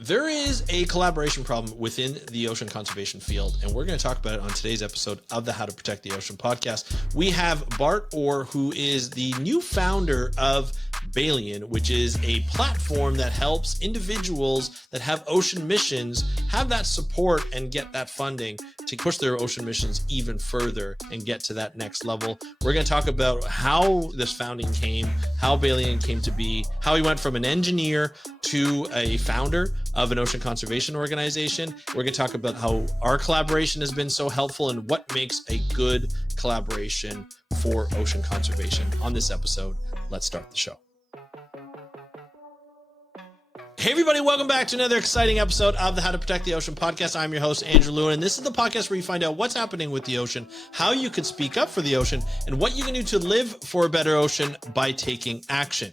There is a collaboration problem within the ocean conservation field, and we're going to talk about it on today's episode of the How to Protect the Ocean podcast. We have Bart Oor, who is the new founder of Balean, which is a platform that helps individuals that have ocean missions have that support and get that funding to push their ocean missions even further and get to that next level. We're going to talk about how this founding came, how Balean came to be, how he went from an engineer to a founder of an ocean conservation organization. We're going to talk about how our collaboration has been so helpful and what makes a good collaboration for ocean conservation. On this episode, let's start the show. Hey everybody, welcome back to another exciting episode of the How to Protect the Ocean podcast. I'm your host, Andrew Lewin, and this is the podcast where you find out what's happening with the ocean, how you can speak up for the ocean, and what you can do to live for a better ocean by taking action.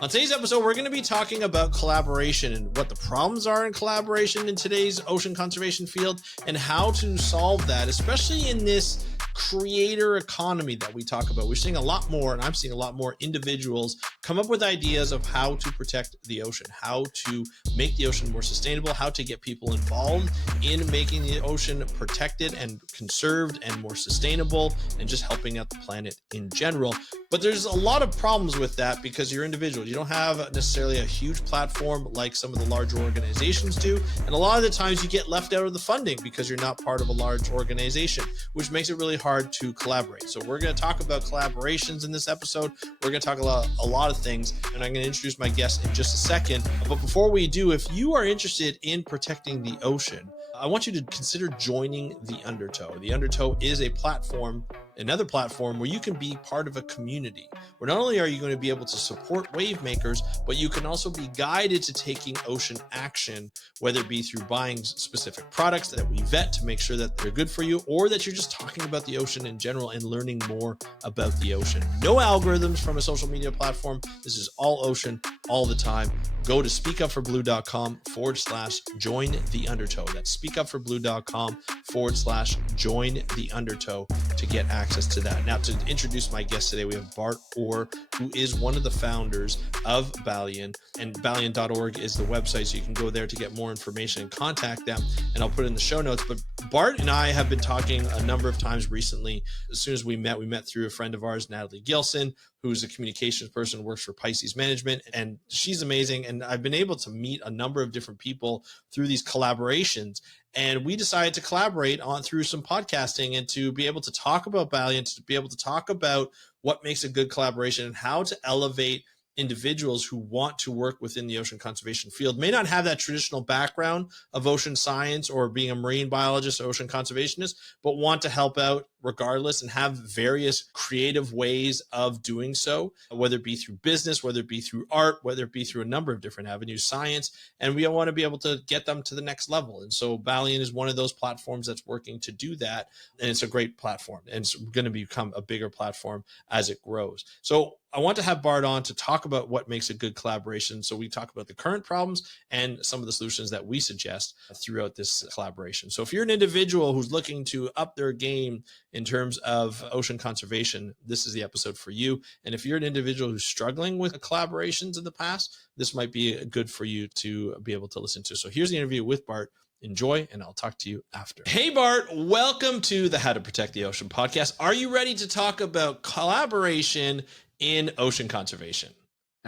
On today's episode, we're going to be talking about collaboration and what the problems are in collaboration in today's ocean conservation field and how to solve that, especially in this creator economy that we talk about. We're seeing a lot more, and I'm seeing a lot more individuals come up with ideas of how to protect the ocean, how to make the ocean more sustainable, how to get people involved in making the ocean protected and conserved and more sustainable, and just helping out the planet in general. But there's a lot of problems with that because you're individual. You don't have necessarily a huge platform like some of the larger organizations do. And a lot of the times you get left out of the funding because you're not part of a large organization, which makes it really hard to collaborate. So we're going to talk about collaborations in this episode. We're going to talk about a lot of things, and I'm going to introduce my guest in just a second. But before we do, if you are interested in protecting the ocean, I want you to consider joining the Undertow. The Undertow is a platform, another platform where you can be part of a community, where not only are you going to be able to support wave makers, but you can also be guided to taking ocean action, whether it be through buying specific products that we vet to make sure that they're good for you, or that you're just talking about the ocean in general and learning more about the ocean. No algorithms from a social media platform. This is all ocean all the time. Go to speakupforblue.com/join the Undertow. That's speakupforblue.com/join the Undertow to get access to that. Now, to introduce my guest today, we have Bart Oor, who is one of the founders of Balean, and Balean.org is the website, so you can go there to get more information and contact them, and I'll put it in the show notes. But Bart and I have been talking a number of times recently. As soon as we met through a friend of ours, Natalie Gilson, who's a communications person, works for Pisces Management, and she's amazing. And I've been able to meet a number of different people through these collaborations. And we decided to collaborate on through some podcasting and to be able to talk about Balean, to be able to talk about what makes a good collaboration and how to elevate individuals who want to work within the ocean conservation field, may not have that traditional background of ocean science or being a marine biologist or ocean conservationist, but want to help out regardless and have various creative ways of doing so, whether it be through business, whether it be through art, whether it be through a number of different avenues, science, and we want to be able to get them to the next level. And so Balean is one of those platforms that's working to do that, and it's a great platform, and it's going to become a bigger platform as it grows. So I want to have Bart on to talk about what makes a good collaboration. So we talk about the current problems and some of the solutions that we suggest throughout this collaboration. So if you're an individual who's looking to up their game in terms of ocean conservation, this is the episode for you. And if you're an individual who's struggling with collaborations in the past, this might be good for you to be able to listen to. So here's the interview with Bart. Enjoy, and I'll talk to you after. Hey, Bart, welcome to the How to Protect the Ocean podcast. Are you ready to talk about collaboration in ocean conservation?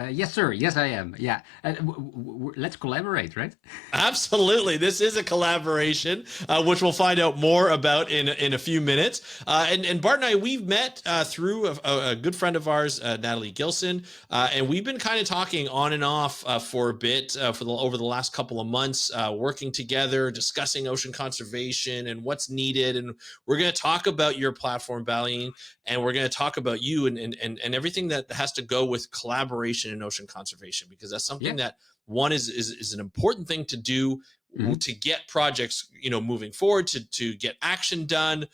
Yes, sir. Yes, I am. Yeah. Let's collaborate, right? Absolutely. This is a collaboration, which we'll find out more about in a few minutes. And Bart and I, we've met through a good friend of ours, Natalie Gilson, and we've been kind of talking on and off for a bit over the last couple of months, working together, discussing ocean conservation and what's needed. And we're going to talk about your platform, Balean, and we're going to talk about you and everything that has to go with collaboration in ocean conservation, because that's something that one is an important thing to do Mhm. to get projects, moving forward, to get action done.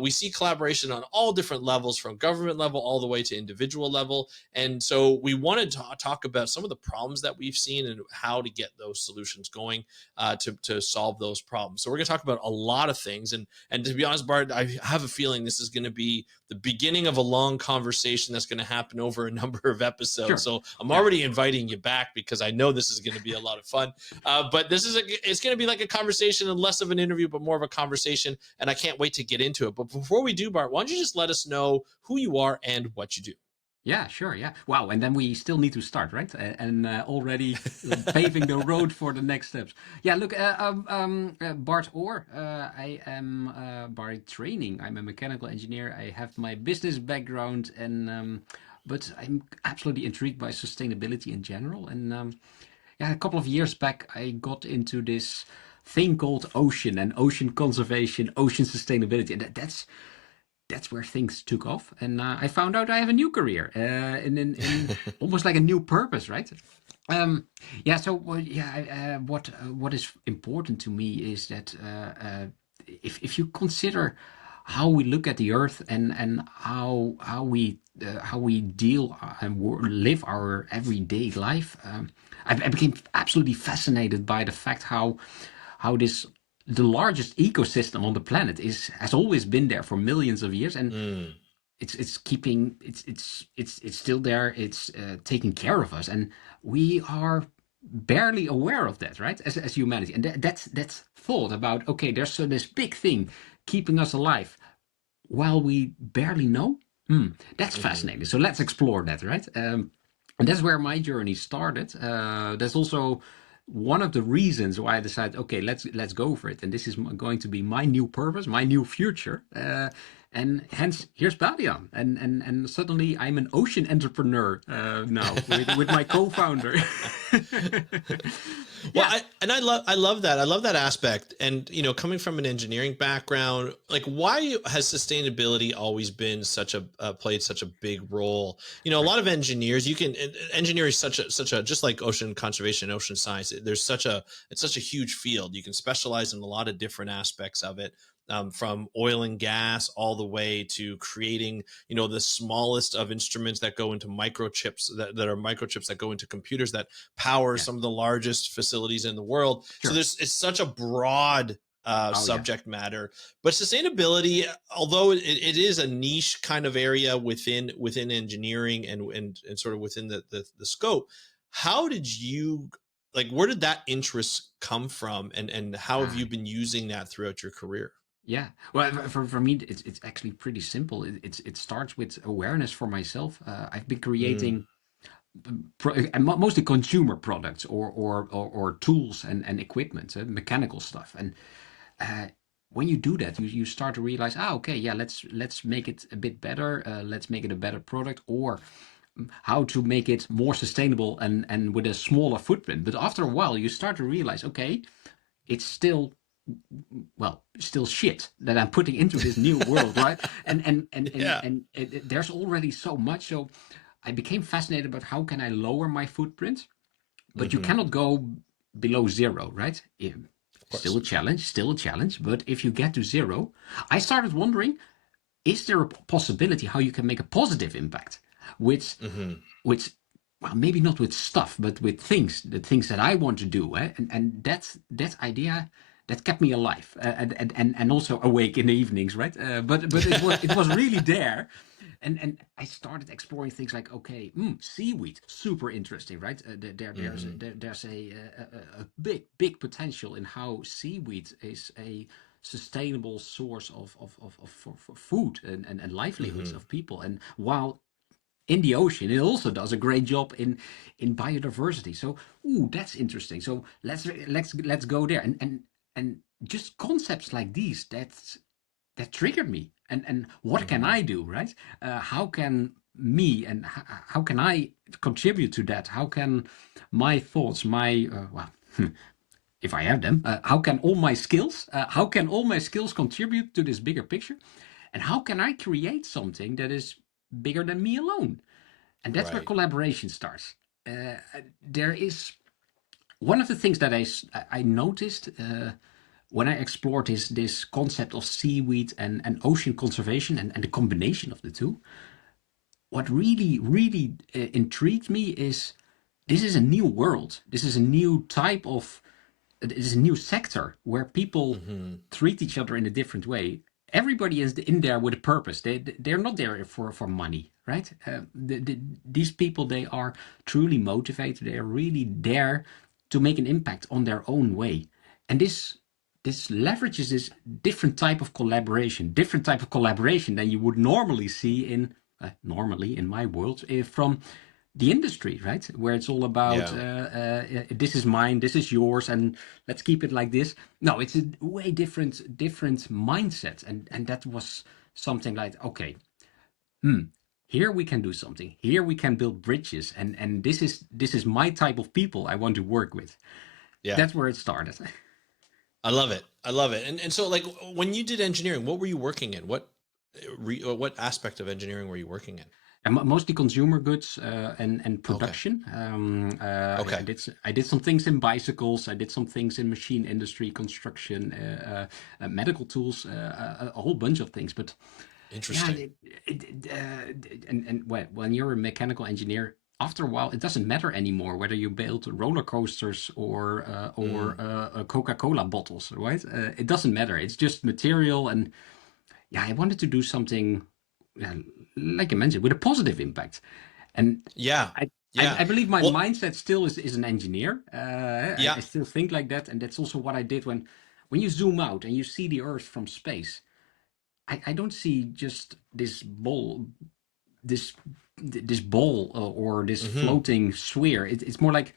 We see collaboration on all different levels, from government level all the way to individual level. And so we wanted to talk about some of the problems that we've seen and how to get those solutions going, to solve those problems. So we're going to talk about a lot of things. And to be honest, Bart, I have a feeling this is going to be the beginning of a long conversation that's going to happen over a number of episodes. Sure. So I'm Yeah. already inviting you back because I know this is going to be a lot of fun. But it's going to be like a conversation and less of an interview, but more of a conversation. And I can't wait to get into it. But before we do, Bart, why don't you just let us know who you are and what you do? Yeah, sure. Yeah. Wow. And then we still need to start, right? And already paving the road for the next steps. Yeah. Look, Bart Oor. I am by training. I'm a mechanical engineer. I have my business background, and but I'm absolutely intrigued by sustainability in general. And yeah, a couple of years back, I got into this thing called ocean and ocean conservation, ocean sustainability, and that's where things took off. And I found out I have a new career, in almost like a new purpose, right? Um, yeah. So what is important to me is that if you consider how we look at the earth, and how we deal and live our everyday life, I became absolutely fascinated by the fact how this the largest ecosystem on the planet has always been there for millions of years, and Mm, it's keeping it's still there. It's taking care of us, and we are barely aware of that, right? As humanity, and that's thought about. Okay, there's this big thing keeping us alive while we barely know. That's mm-hmm. fascinating. So let's explore that, right? And that's where my journey started. That's also one of the reasons why I decided, okay, let's go for it. And this is going to be my new purpose, my new future. And hence, here's Balean. And suddenly I'm an ocean entrepreneur now with my co-founder. Well, Yeah. I love that aspect. And coming from an engineering background, like, why has sustainability always been played such a big role? A Right. lot of engineers, engineering is such a just like ocean conservation, ocean science. It's such a huge field. You can specialize in a lot of different aspects of it. From oil and gas all the way to creating, the smallest of instruments that go into microchips, that are microchips that go into computers that power Yeah. some of the largest facilities in the world. So Sure. it's such a broad Oh, yeah. subject matter. But sustainability, although it is a niche kind of area within engineering, and sort of within the scope, how did you, like, where did that interest come from, and how have Ah, you been using that throughout your career? yeah. Well, for me, it's actually pretty simple. It starts with awareness for myself. I've been Mm, creating mostly consumer products, or tools and equipment, mechanical stuff. And uh, when you do that, you start to realize, okay, yeah, let's make it a bit better. Let's make it a better product, or how to make it more sustainable and with a smaller footprint. But after a while, you start to realize, okay, it's still shit that I'm putting into this new world, right? yeah. There's already so much. So I became fascinated about how can I lower my footprint, but you Hmm. cannot go below zero, right? Of Still course. a challenge, still a challenge. But if you get to zero, I started wondering, is there a possibility how you can make a positive impact with Hmm. with well, maybe not with stuff, but with the things that I want to do, eh? And that idea that kept me alive, and also awake in the evenings, right? But it was really there, and I started exploring things like, okay, seaweed, super interesting, right? Hmm. There's a big potential in how seaweed is a sustainable source for food and livelihoods Hmm. of people, and while in the ocean, it also does a great job in biodiversity. So, that's interesting. So let's go there, and just concepts like these that triggered me. And what can Hmm. I do, right? How can me and how can I contribute to that? How can my thoughts, my if I have them, how can all my skills contribute to this bigger picture? And how can I create something that is bigger than me alone? And that's where Right. collaboration starts. There is one of the things that I noticed when I explored this concept of seaweed and ocean conservation and the combination of the two, what really intrigued me is this is a new world. This is a new type of, it is a new sector where people Hmm. treat each other in a different way. Everybody is in there with a purpose. They're not there for money, right? These people, they are truly motivated. They are really there to make an impact on their own way, and this leverages this different type of collaboration than you would normally see in normally in my world from the industry, right? Where it's all about Yeah. this is mine, this is yours, and let's keep it like this. No, it's a way different mindset, and that was something like, okay, here we can do something. Here we can build bridges, and this is my type of people I want to work with. Yeah. That's where it started. I love it. I love it. And so like when you did engineering, what were you working in? What aspect of engineering were you working in? And mostly consumer goods and Okay. production. Okay. I did some things in bicycles. I did some things in machine industry, construction, medical tools, a whole bunch of things. But yeah, Interesting. and when you're a mechanical engineer, after a while, it doesn't matter anymore whether you build roller coasters or Mm. Coca-Cola bottles, right? It doesn't matter. It's just material, and yeah, I wanted to do something, yeah, like I mentioned, with a positive impact. And Yeah. I, I, Yeah. I believe my Well, mindset still is an engineer. I yeah. still think like that, and that's also what I did when you zoom out and you see the Earth from space. I don't see just this this ball or this Hmm. floating sphere. It's more like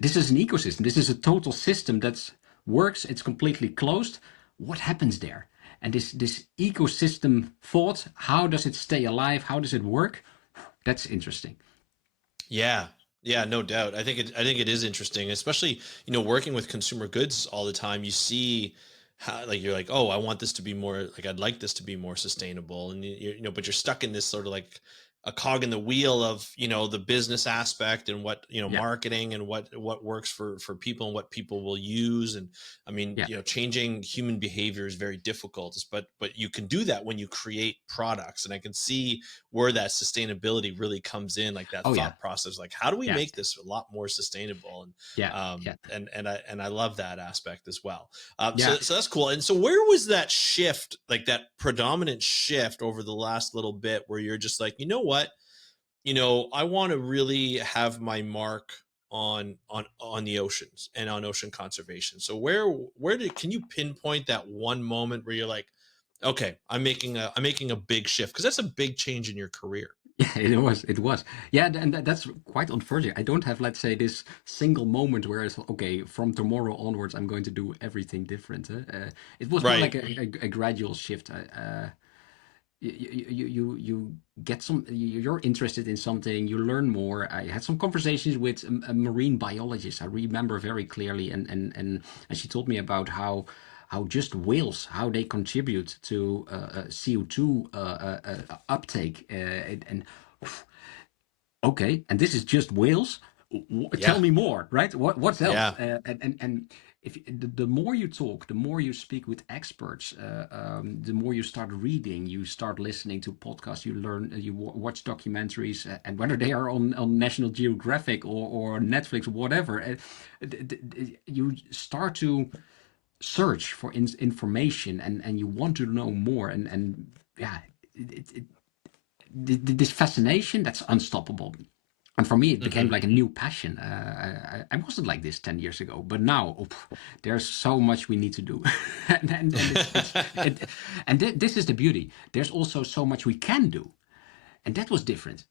this is an ecosystem. This is a total system that works. It's completely closed. What happens there? And this ecosystem thought, how does it stay alive? How does it work? That's interesting. Yeah. Yeah, no doubt. I think it is interesting, especially, working with consumer goods all the time. You see how like you're like, "Oh, I want this to be more like I'd like this to be more sustainable." And but you're stuck in this sort of like a cog in the wheel of, the business aspect and what, Yeah, marketing and what works for people and what people will use. And I mean, yeah. changing human behavior is very difficult, but you can do that when you create products. And I can see where that sustainability really comes in, like that Oh yeah, thought process, like how do we yeah, make this a lot more sustainable? And yeah, yeah, I love that aspect as well. yeah. So that's cool. And so where was that shift, like that predominant shift over the last little bit, where you're just like, you know what, I want to really have my mark on the oceans and on ocean conservation. So can you pinpoint that one moment where you're like, okay, I'm making a big shift, because that's a big change in your career. Yeah, it was. Yeah, and that's quite unfortunate. I don't have, let's say, this single moment where it's okay. From tomorrow onwards, I'm going to do everything different. It was more Right. like a gradual shift. You get some. You're interested in something. You learn more. I had some conversations with a marine biologist. I remember very clearly, and she told me about how just whales, how they contribute to CO2 uptake, and okay, and this is just whales. Tell Yeah. me more, right? What's else? Yeah. And if the more you talk, the more you speak with experts, the more you start reading, you start listening to podcasts, you learn, you watch documentaries, and whether they are on National Geographic or Netflix, whatever, you start to search for information, and you want to know more, and yeah, this fascination that's unstoppable. And for me, it became Hmm. like a new passion. I wasn't like this 10 years ago, but now there's so much we need to do. And this is the beauty. There's also so much we can do. And that was different.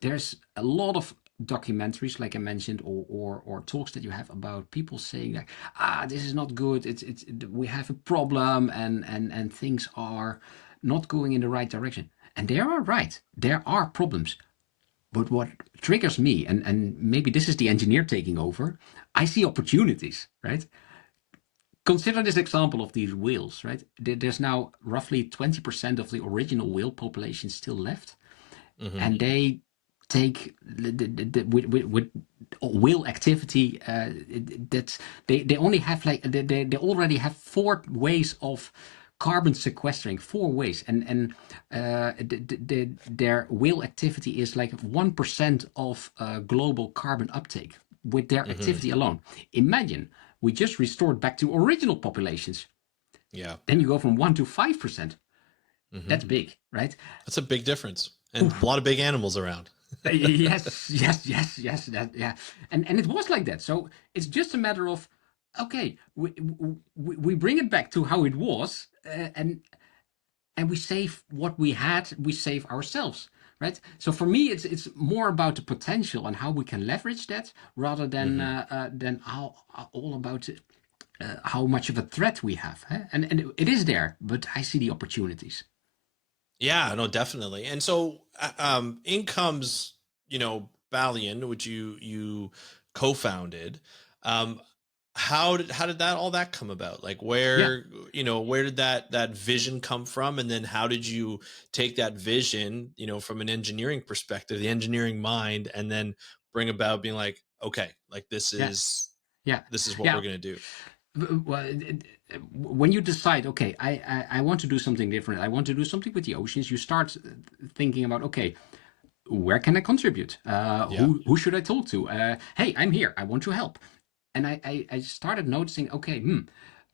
There's a lot of documentaries, like I mentioned, or talks that you have about people saying like, this is not good. We have a problem, and things are not going in the right direction. And they are right. There are problems. But what triggers me, and maybe this is the engineer taking over, I see opportunities, right? Consider this example of these whales, right? There's now roughly 20% of the original whale population still left, Hmm. and they take with will activity, that they only have like they already have 4 ways of carbon sequestering, 4 ways, and their will activity is like 1% of global carbon uptake with their Hmm. activity alone. Imagine we just restored back to original populations, Yeah. then you go from 1 to 5%. Hmm. That's big, right? That's a big difference, and a Oof. lot of big animals around. Yes, yes, yes, yes. That, yeah, and it was like that. So it's just a matter of, okay, we bring it back to how it was, and we save what we had. We save ourselves, right? So for me, it's more about the potential and how we can leverage that, rather Hmm. than how all about how much of a threat we have. Huh? And it is there, but I see the opportunities. Yeah, no, definitely. And so, in comes, Balian, which you co-founded. Um, how did that all that come about? Like, Yeah. where did that vision come from, and then how did you take that vision, from an engineering perspective, the engineering mind, and then bring about being like, okay, like this Yeah. is Yeah. this is what Yeah. we're gonna do. Well, when you decide, okay, I want to do something different, I want to do something with the oceans, you start thinking about, okay, where can I contribute? Yeah. Who should I talk to? Hey, I'm here. I want to help. And I started noticing, okay,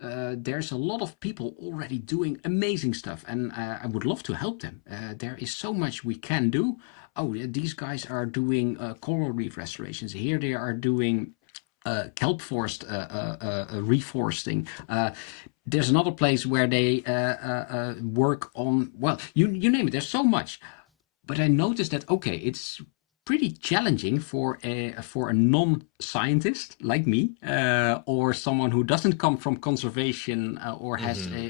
there's a lot of people already doing amazing stuff, and I would love to help them. There is so much we can do. Oh, yeah, these guys are doing coral reef restorations. Here they are doing kelp forest reforesting. There's another place where they work on, well, you name it. There's so much, but I noticed that, okay, it's pretty challenging for a non-scientist like me, or someone who doesn't come from conservation, or has Hmm.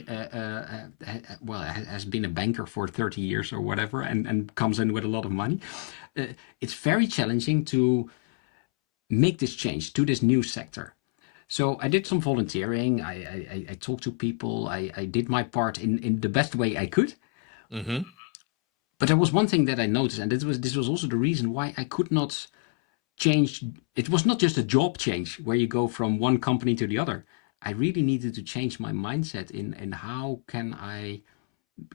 well, has been a banker for 30 years or whatever, and comes in with a lot of money. It's very challenging to make this change to this new sector. So I did some volunteering. I talked to people. I did my part in the best way I could. Hmm. But there was one thing that I noticed, and this was also the reason why I could not change. It was not just a job change where you go from one company to the other. I really needed to change my mindset in how can I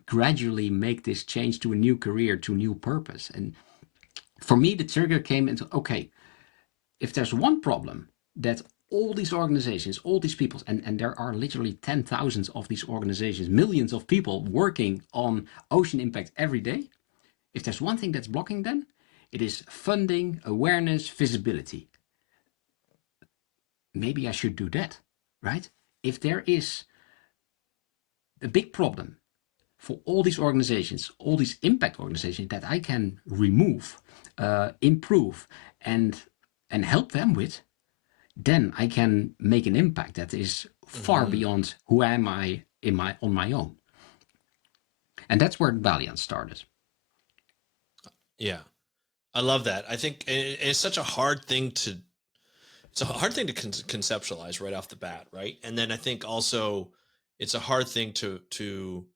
gradually make this change to a new career, to new purpose. And for me, the trigger came into, okay, if there's one problem that all these organizations, all these people, and there are literally 10,000 of these organizations, millions of people working on ocean impact every day. If there's one thing that's blocking them, it is funding, awareness, visibility. Maybe I should do that, right? If there is a big problem for all these organizations, all these impact organizations that I can remove, improve, and help them with, then I can make an impact that is far Hmm. beyond who am I on my own. And that's where Balean started. Yeah. I love that. I think it's such a hard thing to conceptualize right off the bat, right? And then I think also it's a hard thing to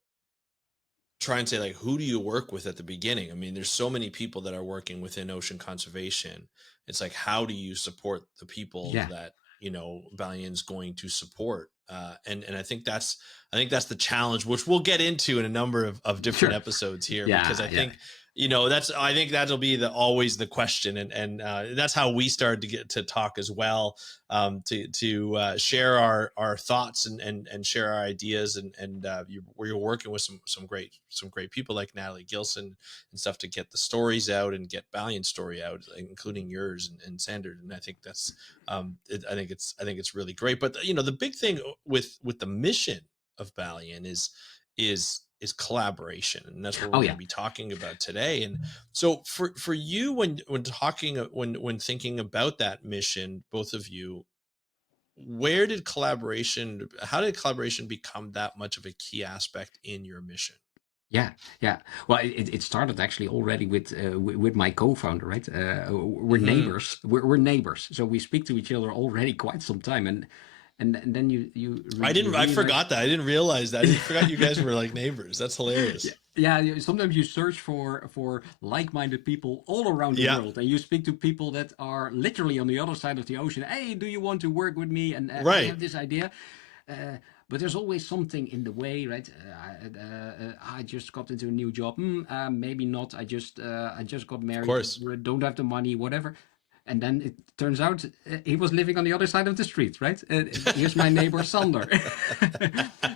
try and say, like, who do you work with at the beginning? I mean, there's so many people that are working within ocean conservation. It's like, how do you support the people Yeah, that Balian's going to support? And I think that's the challenge, which we'll get into in a number of different sure. episodes here, because Yeah, I yeah, think I think that'll be always the question, and that's how we started to get to talk as well, to share our thoughts, and share our ideas, and where you're working with some great people like Natalie Gilson and stuff, to get the stories out and get Balian's story out, including yours and Sanders. And I think I think it's really great. But the big thing with the mission of Balian is collaboration, and that's what we're oh going yeah, to be talking about today. And so for you, when thinking about that mission, both of you, how did collaboration become that much of a key aspect in your mission? yeah, yeah. Well, it started actually already with my co-founder, right? We're Hmm. neighbors. We're neighbors, so we speak to each other already quite some time. And and then you I realize, forgot that. I didn't realize that. I forgot you guys were like neighbors. That's hilarious. yeah, sometimes you search for like-minded people all around the Yeah. world, and you speak to people that are literally on the other side of the ocean. Hey, do you want to work with me? And I Right. have this idea. But there's always something in the way, right? I just got into a new job. Maybe not. I just got Of married. course. Don't have the money, whatever. And then it turns out he was living on the other side of the street, right? Here's my neighbor Sander.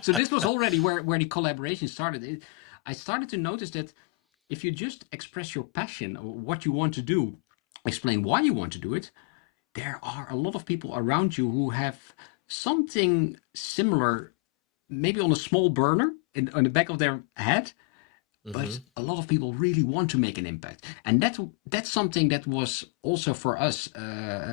So this was already where the collaboration started. I started to notice that if you just express your passion or what you want to do, explain why you want to do it, there are a lot of people around you who have something similar, maybe on a small burner on the back of their head, but Hmm. a lot of people really want to make an impact, and that's something that was also for us.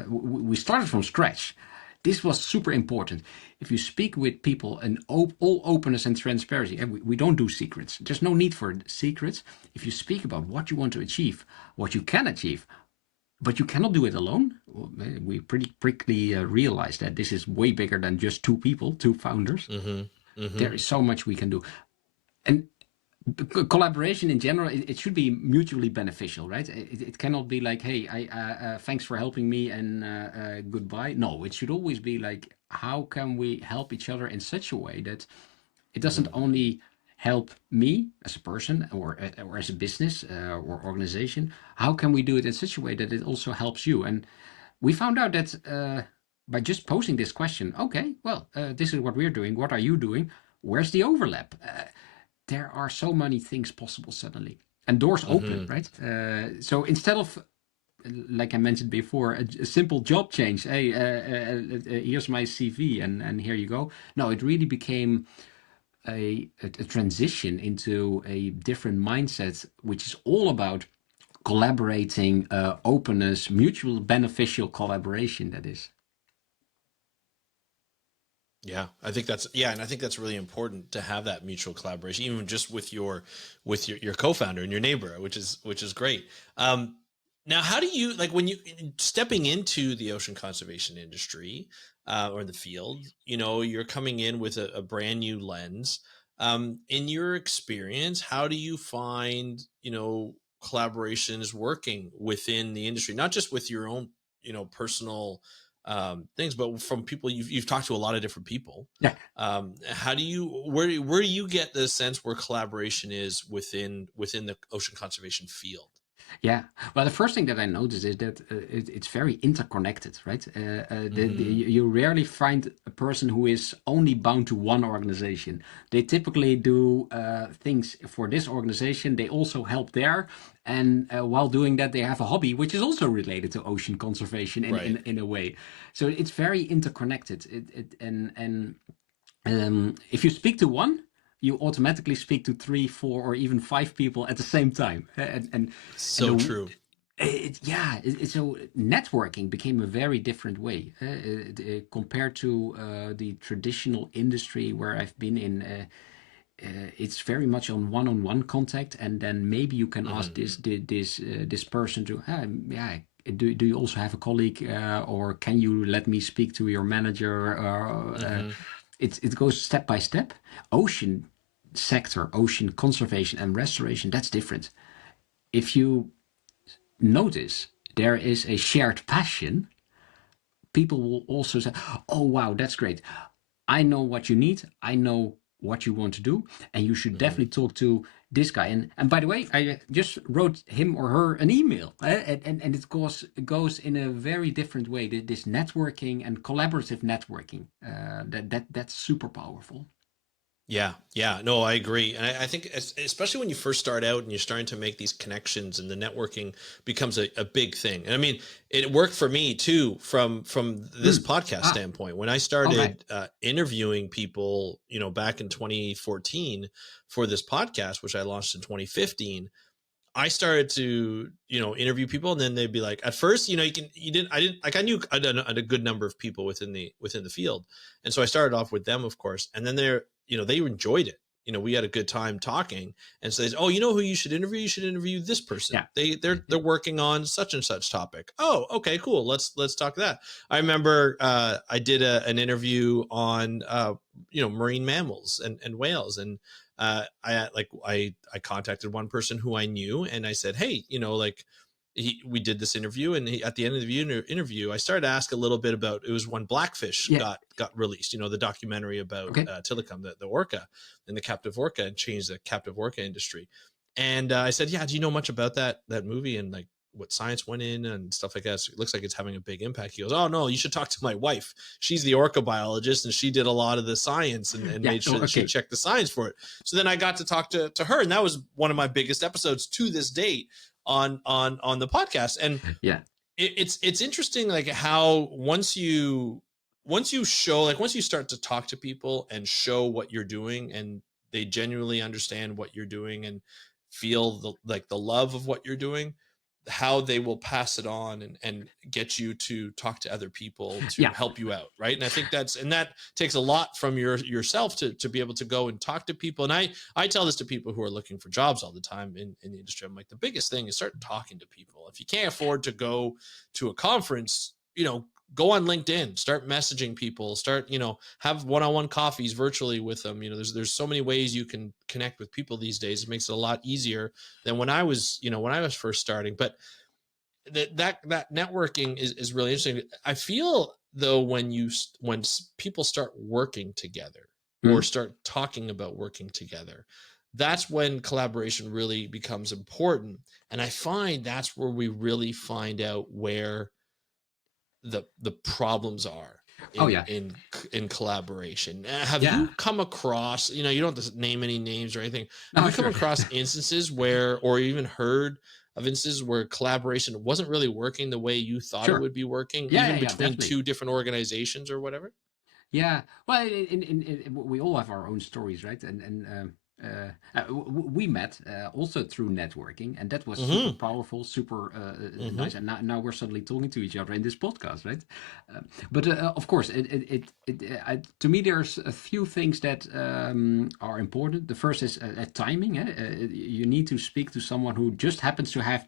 We started from scratch. This was super important. If you speak with people and all openness and transparency, and we don't do secrets. There's no need for secrets. If you speak about what you want to achieve, what you can achieve, but you cannot do it alone. We pretty quickly realized that this is way bigger than just two people, two founders. Hmm. Hmm. There is so much we can do, and collaboration in general, it should be mutually beneficial, right? It cannot be like, hey, I thanks for helping me and goodbye. No, it should always be like, how can we help each other in such a way that it doesn't Hmm. only help me as a person or as a business or organization. How can we do it in such a way that it also helps you? And we found out that by just posing this question, okay, well, this is what we're doing. What are you doing? Where's the overlap? There are so many things possible suddenly, and doors open, Hmm. right? So instead of, like I mentioned before, a simple job change. Hey, here's my CV, and here you go. No, it really became a transition into a different mindset, which is all about collaborating, openness, mutual beneficial collaboration. That is. Yeah, and I think that's really important to have that mutual collaboration, even just with your co-founder and your neighbor, which is great. Now, how do you like when you stepping into the ocean conservation industry or the field? You're coming in with a brand new lens. In your experience, how do you find collaboration is working within the industry, not just with your own personal things, but from people you've talked to a lot of different people. Yeah. How do you where do you get the sense where collaboration is within the ocean conservation field? Yeah. Well, the first thing that I noticed is that it's very interconnected, right? Hmm. You rarely find a person who is only bound to one organization. They typically do things for this organization. They also help there. And while doing that, they have a hobby, which is also related to ocean conservation Right. in a way. So it's very interconnected. If you speak to one, you automatically speak to three, four, or even five people at the same time. And So true. so networking became a very different way compared to the traditional industry where I've been in. It's very much on one-on-one contact, and then maybe you can ask Hmm. this person to, yeah. Do you also have a colleague, or can you let me speak to your manager? Hmm. It goes step by step. Ocean sector, ocean conservation and restoration, that's different. If you notice there is a shared passion, people will also say, oh, wow, that's great. I know what you need. I know what you want to do. And you should Hmm. definitely talk to this guy. And by the way, I just wrote him or her an email. And it goes in a very different way. This networking and collaborative networking, that's super powerful. Yeah, yeah, no, I agree, and I think especially when you first start out and you're starting to make these connections, and the networking becomes a big thing. And I mean, it worked for me too from this Mm. podcast Ah, standpoint. When I okay. started interviewing people, back in 2014 for this podcast, which I launched in 2015. I started to, interview people, and then they'd be like, at first, I didn't like, I knew a good number of people within the field. And so I started off with them, of course. And then they enjoyed it. we had a good time talking, and says, oh, you know who you should interview? You should interview this person. Yeah. They're working on such and such topic. Oh, okay, cool. Let's talk that. I remember I did an interview on marine mammals and whales, and I contacted one person who I knew, and I said, hey, we did this interview, and at the end of the interview, I started to ask a little bit about, it was when Blackfish Yeah. got released, the documentary about Okay. Tilikum, the orca, and the captive orca, and changed the captive orca industry. And I said, yeah, do you know much about that movie, and like what science went in and stuff like that? So it looks like it's having a big impact. He goes, oh no, you should talk to my wife. She's the orca biologist, and she did a lot of the science and Yeah. made sure that she checked the science for it. So then I got to talk to her, and that was one of my biggest episodes to this date on the podcast. And Yeah. it's interesting, like how once you show, like once you start to talk to people and show what you're doing, and they genuinely understand what you're doing and feel the love of what you're doing, how they will pass it on and get you to talk to other people to help you out, right? And I think that takes a lot from yourself to be able to go and talk to people. And I tell this to people who are looking for jobs all the time in the industry. I'm like, the biggest thing is start talking to people. If you can't afford to go to a conference, go on LinkedIn, start messaging people, start, have one-on-one coffees virtually with them. There's so many ways you can connect with people these days. It makes it a lot easier than when I was first starting. But that networking is really interesting. I feel though, when people start working together or start talking about working together, that's when collaboration really becomes important. And I find that's where we really find out where the problems are in collaboration. Have you come across, you don't have to name any names or anything, have you come across instances where, or even heard of instances where collaboration wasn't really working the way you thought it would be working, even between two different organizations or whatever? Yeah, well, we all have our own stories, right? We met also through networking, and that was super powerful, super nice. And now we're suddenly talking to each other in this podcast, right? But of course, to me, there's a few things that are important. The first is timing. You need to speak to someone who just happens to have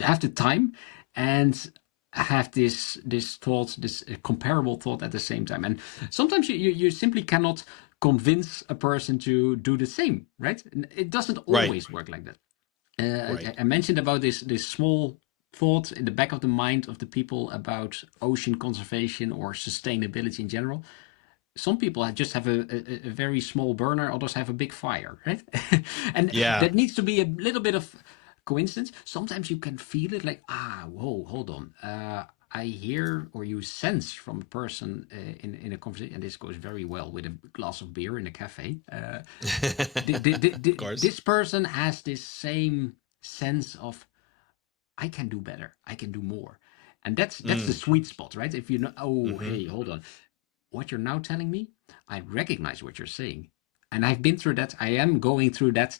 have the time, and have this thought, this comparable thought at the same time. And sometimes you simply cannot convince a person to do the same, right? It doesn't always work like that. I mentioned about this small thought in the back of the mind of the people about ocean conservation or sustainability in general. Some people just have a very small burner, others have a big fire, right? And that needs to be a little bit of coincidence. Sometimes you can feel it, like, whoa, hold on. I hear, or you sense from a person in a conversation, and this goes very well with a glass of beer in a cafe. This person has this same sense of, I can do better, I can do more. And that's the sweet spot, right? If you know, hey, hold on. What you're now telling me, I recognize what you're saying. And I've been through that. I am going through that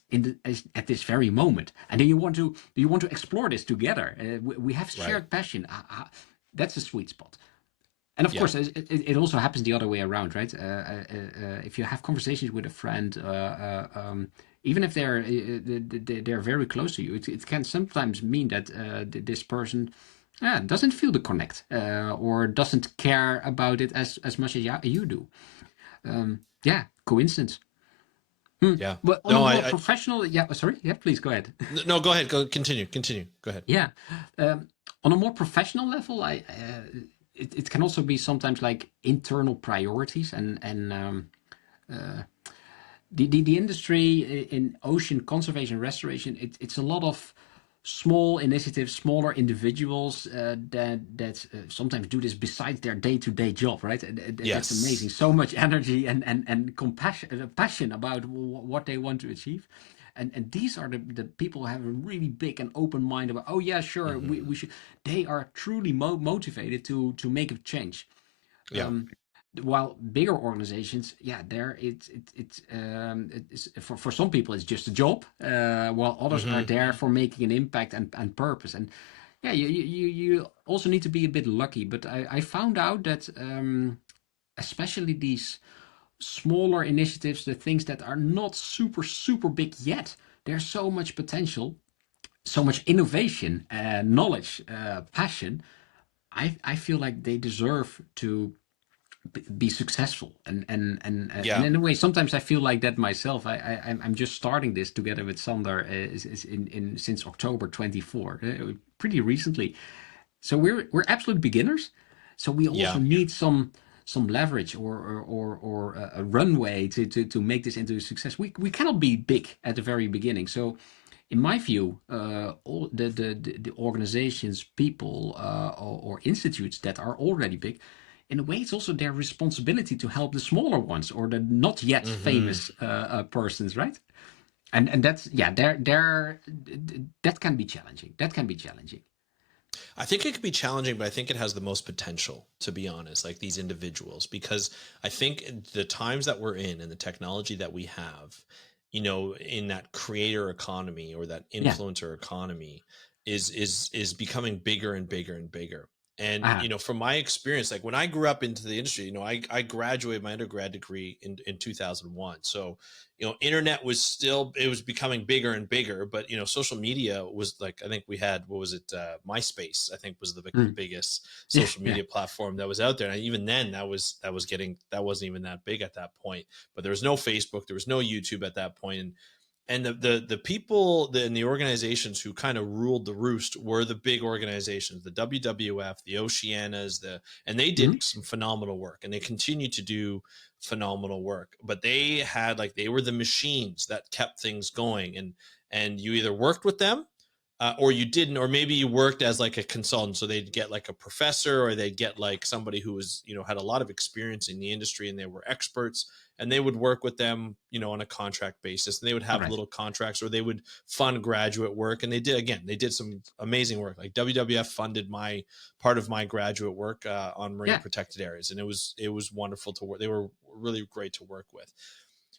at this very moment. And then you want to explore this together. We have shared passion. That's a sweet spot. And of course, it also happens the other way around, right? If you have conversations with a friend, even if they're very close to you, it can sometimes mean that this person doesn't feel the connect, or doesn't care about it as much as you do. Coincidence. Yeah. But on a more professional, sorry, please go ahead. No, go ahead. Continue. Go ahead. Yeah. On a more professional level, it can also be sometimes like internal priorities and the industry in ocean conservation restoration. It's a lot of small initiatives, smaller individuals that sometimes do this besides their day-to-day job, right? That's amazing. So much energy and compassion, passion about what they want to achieve. And these are the people who have a really big and open mind about, oh yeah, sure, we should. They are truly motivated to make a change. While bigger organizations, there it's for some people it's just a job, while others are there for making an impact and purpose. And you also need to be a bit lucky. But I found out that especially these smaller initiatives, the things that are not super, super big yet. There's so much potential, so much innovation, knowledge, passion. I feel like they deserve to be successful, and Yeah. in a way sometimes I feel like that myself. I'm just starting this together with Sander, is in since October 24, pretty recently. So we're absolute beginners, so we also Yeah. need some leverage, or a runway to make this into a success. We cannot be big at the very beginning. So in my view, all the organizations, people, or institutes that are already big, in a way, it's also their responsibility to help the smaller ones, or the not yet Hmm. famous persons, right? And that's, yeah, that can be challenging. That can be challenging. I think it could be challenging, but I think it has the most potential, to be honest, like these individuals, because I think the times that we're in and the technology that we have, in that creator economy or that Yeah. influencer economy is becoming bigger and bigger and bigger. And Ah. from my experience, like when I grew up into the industry, I graduated my undergrad degree in 2001. So internet was still, it was becoming bigger and bigger, but social media was like, I think we had, what was it, MySpace, I think, was the Mm. biggest Yeah. social Yeah. media platform that was out there. And even then, that wasn't even that big at that point. But there was no Facebook, there was no YouTube at that point. And the people and the organizations who kind of ruled the roost were the big organizations, the WWF, the Oceanas, and they Mhm. did some phenomenal work, and they continue to do phenomenal work. But they were the machines that kept things going, and you either worked with them, or you didn't, or maybe you worked as like a consultant. So they'd get like a professor, or they'd get like somebody who was, had a lot of experience in the industry, and they were experts, and they would work with them, on a contract basis, and they would All have right. little contracts, or they would fund graduate work. And they did some amazing work. Like WWF funded my part of my graduate work on marine Yeah. protected areas, and it was wonderful to work. They were really great to work with.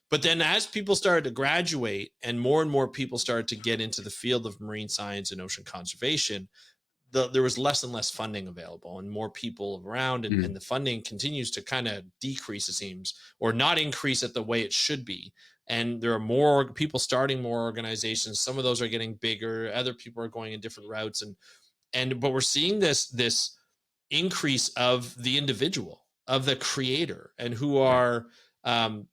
But then as people started to graduate and more people started to get into the field of marine science and ocean conservation, there was less and less funding available and more people around, and Mm. the funding continues to kind of decrease, it seems, or not increase at the way it should be. And there are more people starting more organizations. Some of those are getting bigger, other people are going in different routes, but we're seeing this increase of the individual, of the creator, and who Right. are,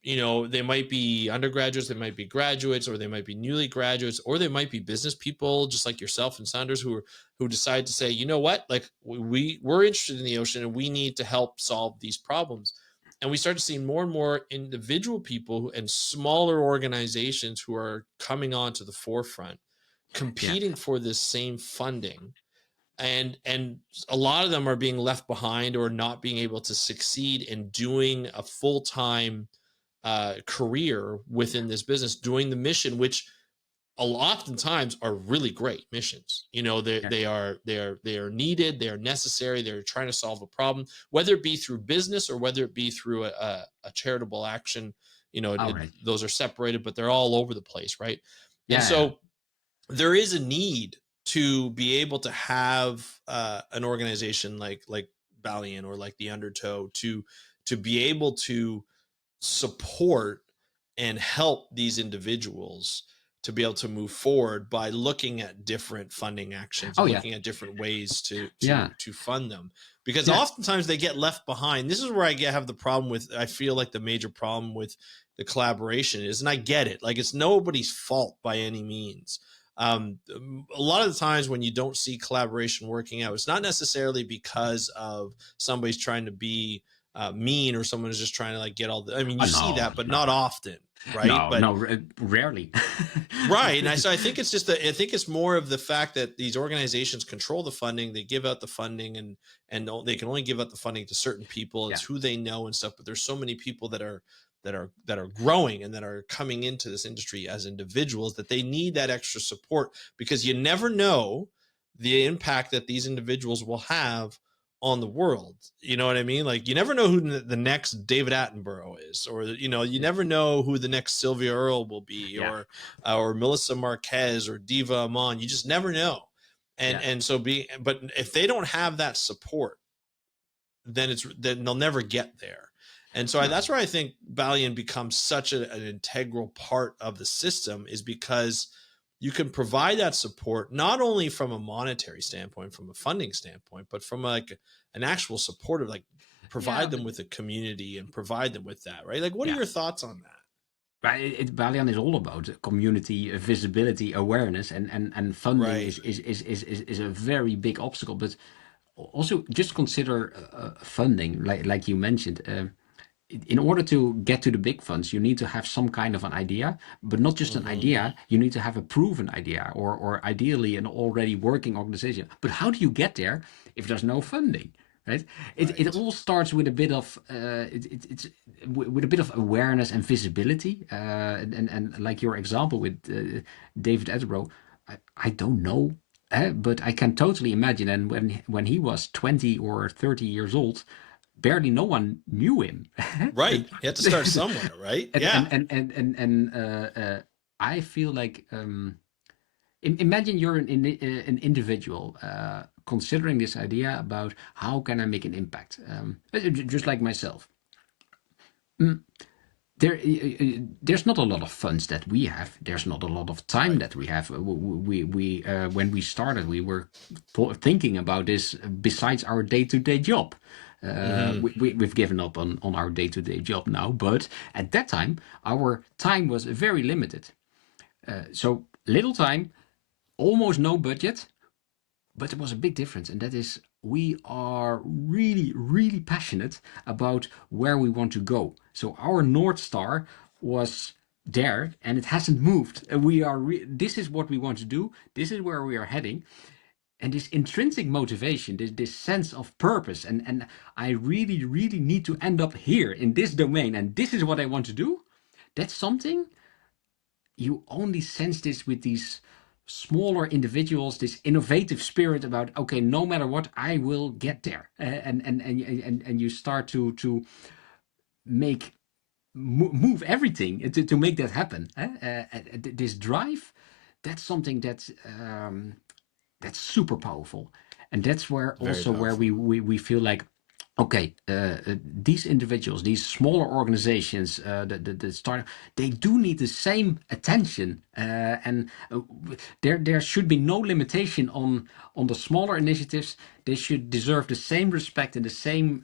they might be undergraduates, they might be graduates, or they might be newly graduates, or they might be business people just like yourself and Sanders, who decide to say, you know what, like we're interested in the ocean and we need to help solve these problems. And we start to see more and more individual people and smaller organizations who are coming onto the forefront, Yeah. competing for this same funding, and a lot of them are being left behind or not being able to succeed in doing a full-time career within this business, doing the mission, which oftentimes are really great missions. they, Yeah. they are they are they are needed, they are necessary, they're trying to solve a problem, whether it be through business or whether it be through a charitable action. All right. Those are separated, but they're all over the place, right? And Yeah. Yeah. so there is a need to be able to have an organization like Balean or like the Undertow to be able to support and help these individuals to be able to move forward by looking at different funding actions Oh and yeah. looking at different ways to Yeah. fund them, because Yeah. oftentimes they get left behind. This is where have the problem with, I feel like the major problem with the collaboration is, and I get it, like it's nobody's fault by any means. A lot of the times when you don't see collaboration working out, it's not necessarily because of somebody's trying to be mean, or someone is just trying to like get all the, I mean, Oh you see no. that, but not No. often, right? No. But No. Rarely. right. So I think it's just I think it's more of the fact that these organizations control the funding, they give out the funding, and they can only give out the funding to certain people. Yeah. It's who they know and stuff. But there's so many people that are growing and that are coming into this industry as individuals, that they need that extra support, because you never know the impact that these individuals will have on the world. You know what I mean? Like you never know who the next David Attenborough is, or you Yeah. never know who the next Sylvia Earle will be, Yeah. or Melissa Marquez or Diva Amon. You just never know. Yeah. But if they don't have that support, then they'll never get there. And so No. that's where I think Balian becomes such an integral part of the system, is because you can provide that support not only from a monetary standpoint, from a funding standpoint, but from like an actual support of like Yeah, provide them but with a community and provide them with that, right? Like, what are yeah. your thoughts on that? But Balian is all about community visibility, awareness, and funding Right. is a very big obstacle. But also just consider funding, like you mentioned. In order to get to the big funds, you need to have some kind of an idea, but not just an Mm-hmm. idea. You need to have a proven idea, or ideally an already working organization. But how do you get there if there's no funding? Right? It Right. all starts with a bit of it's with a bit of awareness and visibility. And like your example with David Attenborough, I don't know, but I can totally imagine. And when he was 20 or 30 years old, barely no one knew him. Right. and, You have to start somewhere, right? and Yeah. and and and and, and I feel like imagine you're an individual considering this idea about how can I make an impact, just like myself. Mm, there's not a lot of funds that we have. There's not a lot of time Right. that we have. We when we started, we were thinking about this besides our day-to-day job. Mm-hmm. We've given up on our day-to-day job now, but at that time, our time was very limited. So little time, almost no budget, but there was a big difference, and that is we are really, really passionate about where we want to go. So our North Star was there and it hasn't moved. We are this is what we want to do. This is where we are heading. And this intrinsic motivation, this sense of purpose, and I really, really need to end up here in this domain, and this is what I want to do. That's something you only sense this with these smaller individuals, this innovative spirit about, okay, no matter what, I will get there. And you start to make move everything to make that happen. This drive, that's something that's super powerful, and that's where Very also where powerful. we feel like, okay, these individuals, these smaller organizations, the start, they do need the same attention, and there should be no limitation on the smaller initiatives. They should deserve the same respect and the same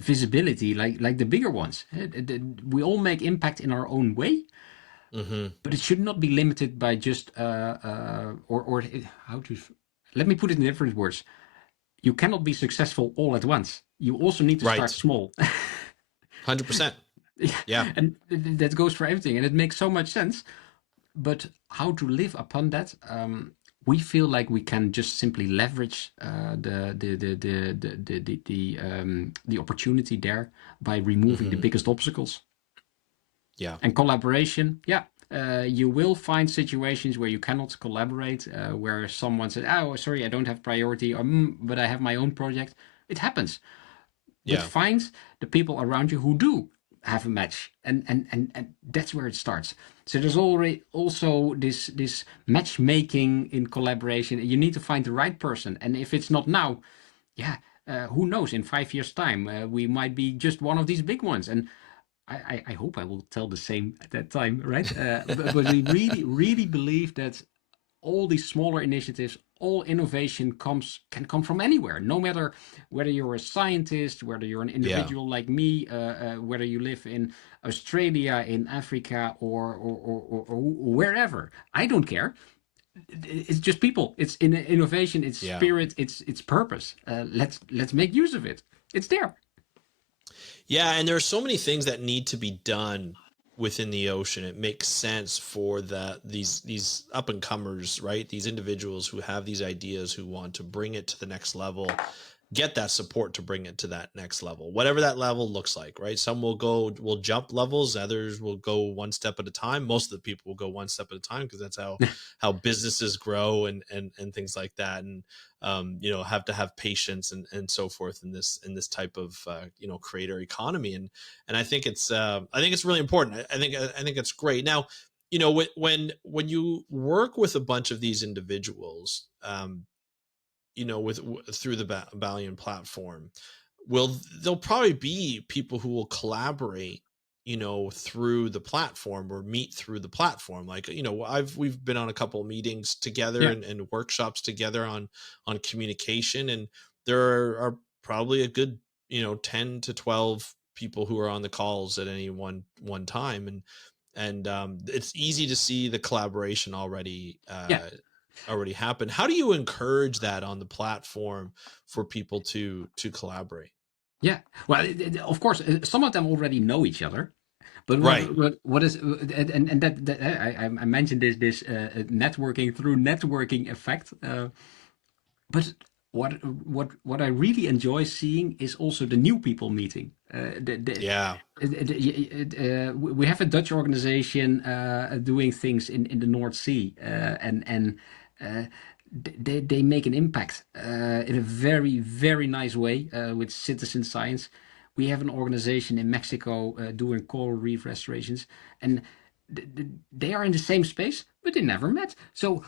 visibility like the bigger ones. We all make impact in our own way, Mm-hmm. but it should not be limited by just or how to let me put it in different words. You cannot be successful all at once. You also need to start Right. small. 100%. Yeah. And that goes for everything, and it makes so much sense. But how to live upon that? We feel like we can just simply leverage the opportunity there by removing the Mm-hmm. biggest obstacles. Yeah. And collaboration, yeah. You will find situations where you cannot collaborate, where someone says, "Oh, sorry, I don't have priority," or "But I have my own project." It happens, but Yeah. find the people around you who do have a match, and that's where it starts. So there's already also this matchmaking in collaboration. You need to find the right person, and if it's not now, yeah, who knows? In 5 years' time, we might be just one of these big ones, and I hope I will tell the same at that time, right? But we really, really believe that all these smaller initiatives, all innovation can come from anywhere, no matter whether you're a scientist, whether you're an Yeah. individual like me, whether you live in Australia, in Africa, or wherever. I don't care. It's just people. It's in innovation. It's Yeah. spirit. It's purpose. Let's make use of it. It's there. Yeah, and there are so many things that need to be done within the ocean. It makes sense for these up and comers, right? These individuals who have these ideas, who want to bring it to the next level, get that support to bring it to that next level, whatever that level looks like, right? Some will jump levels, others will go one step at a time. Most of the people will go one step at a time because that's how businesses grow and things like that. And have to have patience and so forth in this type of creator economy. And I think it's really important. I think it's great. Now, when you work with a bunch of these individuals, with through the Balian platform, Well, there'll probably be people who will collaborate, through the platform or meet through the platform. Like, we've been on a couple of meetings together Yeah, and workshops together on communication, and there are probably a good, 10 to 12 people who are on the calls at any one time, and it's easy to see the collaboration yeah. already happen. How do you encourage that on the platform for people to collaborate? Yeah. Well, of course, some of them already know each other. But Right. what is and that I mentioned this networking through networking effect. But what I really enjoy seeing is also the new people meeting. Yeah. We have a Dutch organization doing things in the North Sea, and uh, they make an impact in a very nice way with citizen science. We have an organization in Mexico doing coral reef restorations, and they are in the same space, but they never met. So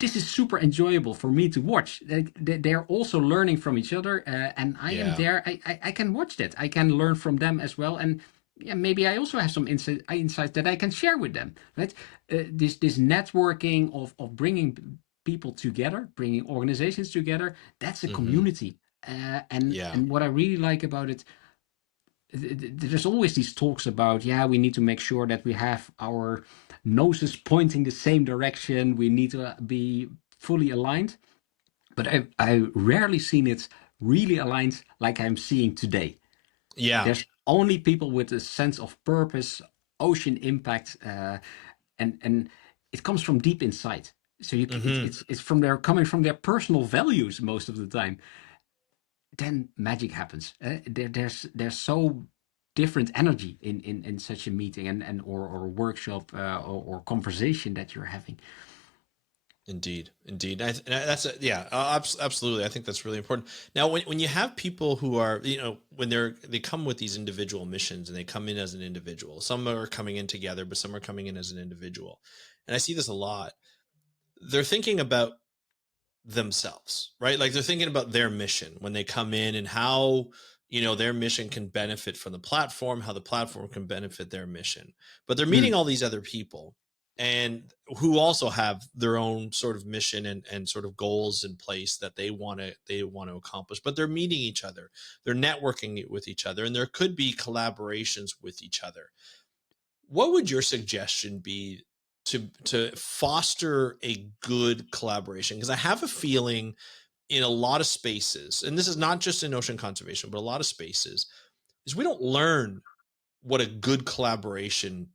this is super enjoyable for me to watch. They're also learning from each other, and I am Yeah. there. I can watch that. I can learn from them as well, and yeah, maybe I also have some insights that I can share with them. Right? This networking of bringing people together, bringing organizations together. That's a Hmm. community, and Yeah. and what I really like about it, there's always these talks about, yeah, we need to make sure that we have our noses pointing the same direction, we need to be fully aligned, but I rarely seen it really aligned like I'm seeing today. Yeah. There's only people with a sense of purpose, ocean impact, and it comes from deep inside. So Hmm. it's from their coming from their personal values most of the time. Then magic happens. There's so different energy in such a meeting or workshop or conversation that you're having. Indeed, indeed. That's yeah, absolutely. I think that's really important. Now, when you have people who are, when they come with these individual missions and they come in as an individual, some are coming in together, but some are coming in as an individual, and I see this a lot. They're thinking about themselves, right? Like they're thinking about their mission when they come in and how, their mission can benefit from the platform, how the platform can benefit their mission. But they're meeting Mm, all these other people and who also have their own sort of mission and sort of goals in place that they want to accomplish, but they're meeting each other, they're networking with each other, and there could be collaborations with each other. What would your suggestion be to foster a good collaboration? Because I have a feeling in a lot of spaces, and this is not just in ocean conservation, but a lot of spaces, is we don't learn what a good collaboration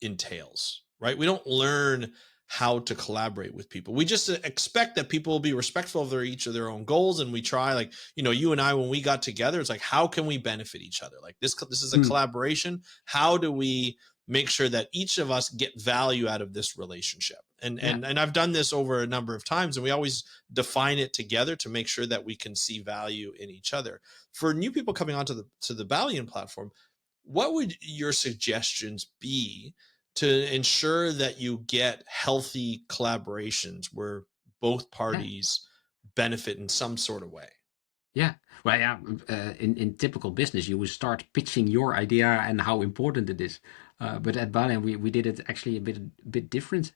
entails, right? We don't learn how to collaborate with people. We just expect that people will be respectful of each of their own goals, and we try, like, you and I, when we got together, it's like, how can we benefit each other? Like this is a mm, collaboration. How do we make sure that each of us get value out of this relationship? And yeah, and and I've done this over a number of times, and we always define it together to make sure that we can see value in each other. For new people coming onto the Balean platform, what would your suggestions be to ensure that you get healthy collaborations where both yeah. parties benefit in some sort of way? Yeah. Well, yeah. In typical business, you will start pitching your idea and how important it is. But at Balen, we did it actually a bit different.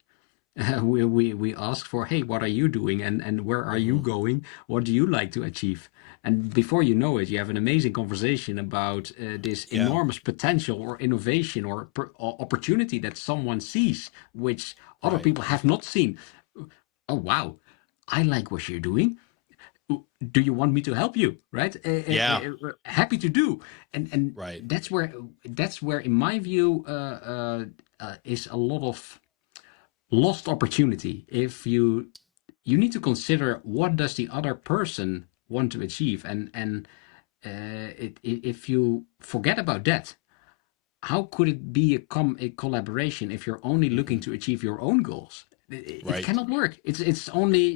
We asked for, hey, what are you doing, and where are you Hmm. going? What do you like to achieve? And before you know it, you have an amazing conversation about this Yeah. enormous potential or innovation or opportunity that someone sees, which other Right. people have not seen. Oh wow, I like what you're doing. Do you want me to help you, right? Yeah. Happy to do. And Right. that's where in my view is a lot of lost opportunity. If you need to consider what does the other person want to achieve, and if you forget about that, how could it be a collaboration if you're only looking Hmm. to achieve your own goals? It Right. cannot work. It's only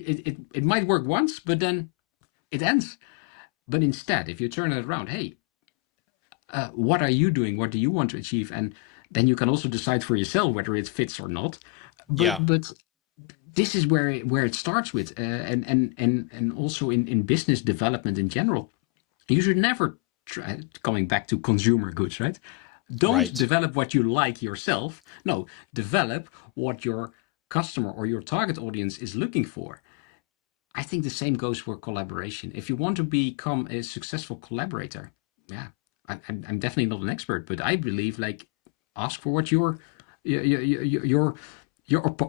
it might work once, but then it ends. But instead, if you turn it around, hey, what are you doing? What do you want to achieve? And then you can also decide for yourself whether it fits or not. Yeah. But this is where it starts with, and also in business development in general. You should never coming back to consumer goods, right? Don't Right. develop what you like yourself. No, develop what your customer or your target audience is looking for. I think the same goes for collaboration. If you want to become a successful collaborator, yeah, I'm definitely not an expert, but I believe like ask for what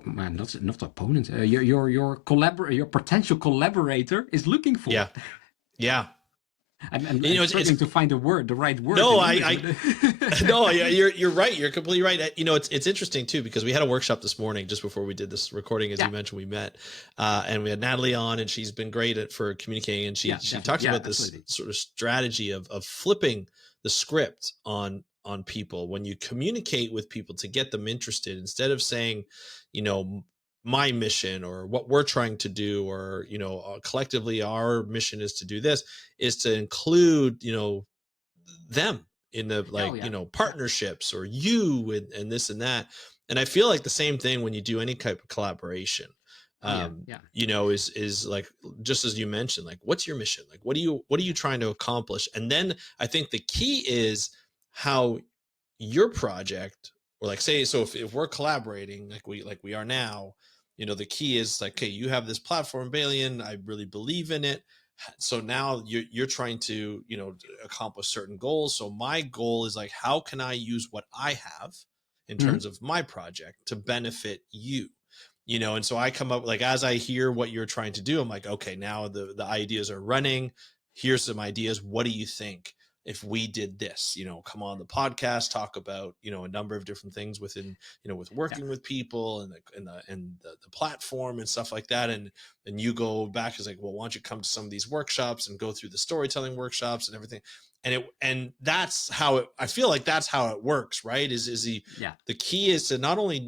man, not opponent, your potential collaborator is looking for. Yeah. Yeah. I'm It's struggling to find the right word no, in English, I but no, you're right. You're completely right. It's interesting too, because we had a workshop this morning just before we did this recording. As yeah, you mentioned, we met, and we had Natalie on, and she's been great for communicating. And yeah, she definitely, talks yeah, about this absolutely, sort of strategy of flipping the script on people when you communicate with people to get them interested, instead of saying, you know, my mission or what we're trying to do, or collectively our mission is to do this, is to include them in the, yeah, oh like, yeah, yeah, partnerships, or you and this and that. And I feel like the same thing when you do any type of collaboration, oh yeah, yeah, is like, just as you mentioned, like, what's your mission, like, what are you trying to accomplish? And then I think the key is how your project, or like, say, so if we're collaborating like we are now, the key is like, okay, you have this platform, Balean, I really believe in it. So now you're trying to accomplish certain goals. So my goal is like, how can I use what I have in hmm, terms of my project to benefit you? And so I come up, like, as I hear what you're trying to do, I'm like, okay, now the ideas are running. Here's some ideas. What do you think if we did this? Come on the podcast, talk about a number of different things within, with yeah, working with people, and the platform and stuff like that. And you go back, is like, well, why don't you come to some of these workshops and go through the storytelling workshops and everything? And that's how I feel like that's how it works, right? Is yeah. the key is to not only